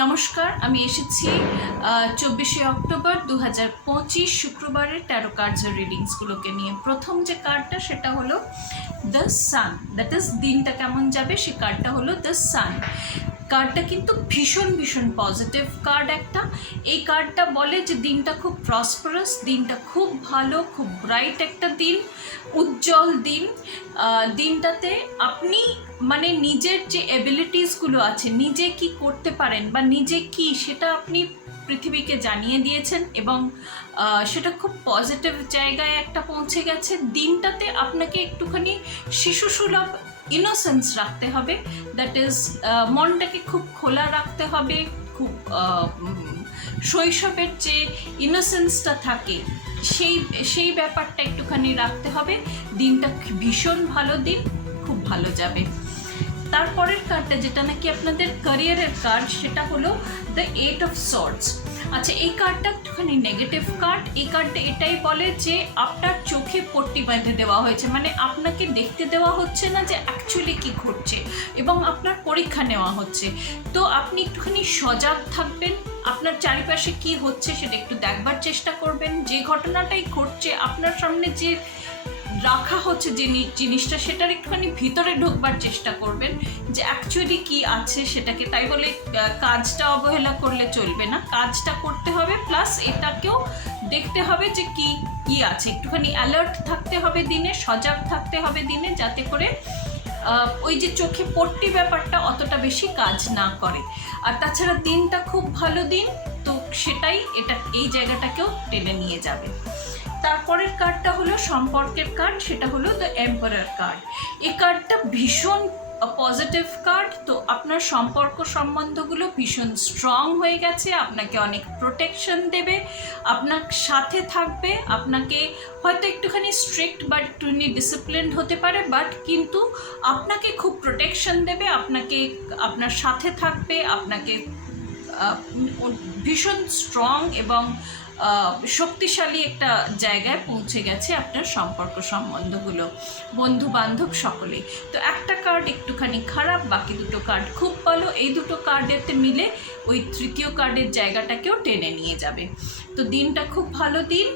নমস্কার, আমি এসেছি 24শে অক্টোবর 2025 শুক্রবারের ট্যারো কার্ডসের রিডিংসগুলোকে নিয়ে। প্রথম যে কার্ডটা সেটা হলো দ্য সান, দ্যাট ইজ দিনটা কেমন যাবে, সে কার্ডটা হলো দ্য সান। কার্ডটা কিন্তু ভীষণ ভীষণ পজিটিভ কার্ড একটা। এই কার্ডটা বলে যে দিনটা খুব প্রসপারাস, দিনটা খুব ভালো, খুব ব্রাইট একটা দিন, উজ্জ্বল দিন। দিনটাতে আপনি মানে নিজের যে এবিলিটিসগুলো আছে, নিজে কি করতে পারেন বা নিজে কি, সেটা আপনি পৃথিবীকে জানিয়ে দিয়েছেন এবং সেটা খুব পজিটিভ জায়গায় একটা পৌঁছে গেছে। দিনটাতে আপনাকে একটুখানি শিশুসুলভ ইনোসেন্স রাখতে হবে, দ্যাট ইজ মনটাকে খুব খোলা রাখতে হবে, খুব শৈশবের যে ইনোসেন্সটা থাকে সেই ব্যাপারটা একটুখানি রাখতে হবে। দিনটা ভীষণ ভালো দিন, খুব ভালো যাবে। তারপরের কার্ডটা যেটা নাকি আপনাদের ক্যারিয়ারের কার্ড, সেটা হলো দ্য 8 অফ সর্ডস। আচ্ছা, এই কার্ডটা একটুখানি নেগেটিভ কার্ড। এই কার্ডটা এটাই বলে যে আপনার চোখে পট্টি বেঁধে দেওয়া হয়েছে, মানে আপনাকে দেখতে দেওয়া হচ্ছে না যে অ্যাকচুয়ালি কী ঘটছে, এবং আপনার পরীক্ষা নেওয়া হচ্ছে। তো আপনি একটুখানি সজাগ থাকবেন, আপনার চারিপাশে কি হচ্ছে সেটা একটু দেখবার চেষ্টা করবেন। যে ঘটনাটাই ঘটছে আপনার সামনে, যে রাখা হচ্ছে যে জিনিসটা, সেটার একটুখানি ভিতরে ঢোকবার চেষ্টা করবেন যে অ্যাকচুয়ালি কি আছে সেটাকে। তাই বলে কাজটা অবহেলা করলে চলবে না, কাজটা করতে হবে, প্লাস এটাকেও দেখতে হবে যে কি কি আছে। একটুখানি অ্যালার্ট থাকতে হবে দিনে, সজাগ থাকতে হবে দিনে, যাতে করে ওই যে চোখে পট্টি ব্যাপারটা অতটা বেশি কাজ না করে। আর তাছাড়া দিনটা খুব ভালো দিন, তো সেটাই এই জায়গাটাকেও টেনে নিয়ে যাবে। তারপরের কার্ডটা হলো সম্পর্কের কার্ড, সেটা হলো দ্য এম্পারার কার্ড। এই কার্ডটা ভীষণ পজিটিভ কার্ড। তো আপনার সম্পর্ক সম্বন্ধগুলো ভীষণ স্ট্রং হয়ে গেছে, আপনাকে অনেক প্রোটেকশন দেবে, আপনার সাথে থাকবে। আপনাকে হয়তো একটুখানি স্ট্রিক্ট বা একটুখানি ডিসিপ্লিনড হতে পারে, বাট কিন্তু আপনাকে খুব প্রোটেকশন দেবে, আপনার সাথে থাকবে, আপনাকে ভীষণ স্ট্রং এবং শক্তিশালী একটা জায়গায় পৌঁছে গেছে আপনার সম্পর্ক সম্বন্ধগুলো, বন্ধু বান্ধব সকলেই। তো একটা কার্ড একটুখানি খারাপ, বাকি দুটো কার্ড খুব ভালো। এই দুটো কার্ডেতে মিলে ওই তৃতীয় কার্ডের জায়গাটাকেও টেনে নিয়ে যাবে। তো দিনটা খুব ভালো দিন,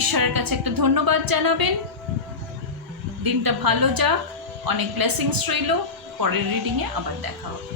ঈশ্বরের কাছে একটা ধন্যবাদ জানাবেন। দিনটা ভালো যাক, অনেক ব্লেসিংস রইল। পরের রিডিংয়ে আবার দেখা হবে।